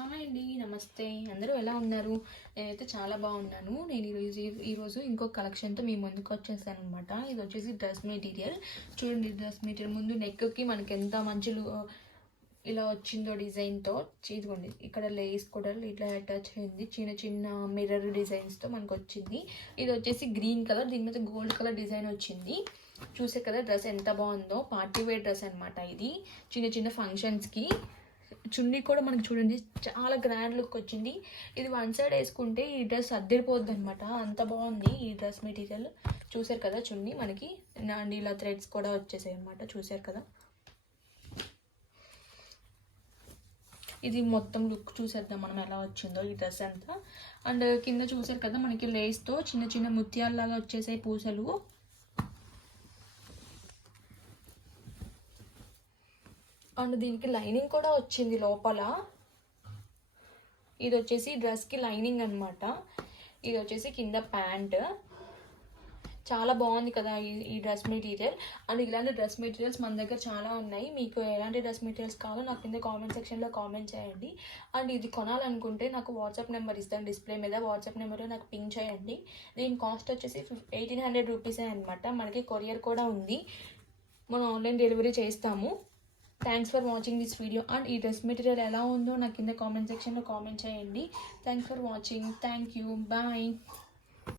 Hi అండి, నమస్తే. అందరూ ఎలా ఉన్నారు? నేనైతే చాలా బాగున్నాను. నేను ఈరోజు ఇంకో కలెక్షన్తో మీ ముందుకు వచ్చేసాను అనమాట. ఇది వచ్చేసి డ్రెస్ మెటీరియల్. చూడండి, డ్రెస్ మెటీరియల్ ముందు నెక్కి మనకి ఎంత మంచి ఇలా వచ్చిందో డిజైన్తో. ఇదిగోండి, ఇక్కడ లేస్ కూడా ఇట్లా అటాచ్ అయింది, చిన్న చిన్న మిర్రర్ డిజైన్స్తో మనకు వచ్చింది. ఇది వచ్చేసి గ్రీన్ కలర్, దీని మీద గోల్డ్ కలర్ డిజైన్ వచ్చింది. చూసే కదా డ్రెస్ ఎంత బాగుందో. పార్టీ వేర్ డ్రెస్ అనమాట ఇది, చిన్న చిన్న ఫంక్షన్స్కి. చున్నీ కూడా మనకి చూడండి చాలా గ్రాండ్ లుక్ వచ్చింది. ఇది వన్ సైడ్ వేసుకుంటే ఈ డ్రెస్ అద్దరిపోద్ది అనమాట, అంత బాగుంది ఈ డ్రెస్ మెటీరియల్. చూసారు కదా చున్నీ మనకి అండ్ ఇలా థ్రెడ్స్ కూడా వచ్చేసాయి అనమాట. చూసారు కదా, ఇది మొత్తం లుక్ చూసేద్దాం మనం ఎలా వచ్చిందో ఈ డ్రెస్ అంతా. అండ్ కింద చూసారు కదా మనకి లేస్తో చిన్న చిన్న ముత్యాలలాగా వచ్చేసాయి పూసలు. అండ్ దీనికి లైనింగ్ కూడా వచ్చింది లోపల. ఇది వచ్చేసి డ్రెస్కి లైనింగ్ అనమాట. ఇది వచ్చేసి కింద ప్యాంట్. చాలా బాగుంది కదా ఈ డ్రెస్ మెటీరియల్. అండ్ ఇలాంటి డ్రెస్ మెటీరియల్స్ మన దగ్గర చాలా ఉన్నాయి. మీకు ఎలాంటి డ్రెస్ మెటీరియల్స్ కావాలో నాకు కింద కామెంట్ సెక్షన్లో కామెంట్ చేయండి. అండ్ ఇది కొనాలనుకుంటే నాకు వాట్సాప్ నెంబర్ ఇస్తాను డిస్ప్లే మీద. వాట్సాప్ నెంబర్లో నాకు పింక్ చేయండి. దీని కాస్ట్ వచ్చేసి 1800 రూపీసే అనమాట. మనకి కొరియర్ కూడా ఉంది, మనం ఆన్లైన్ డెలివరీ చేస్తాము. Thanks for watching this video. And ఈ డ్రెస్ మెటీరియల్ ఎలా ఉందో నాకు కింద కామెంట్ సెక్షన్లో కామెంట్ చేయండి. Thanks for watching. Thank you. Bye.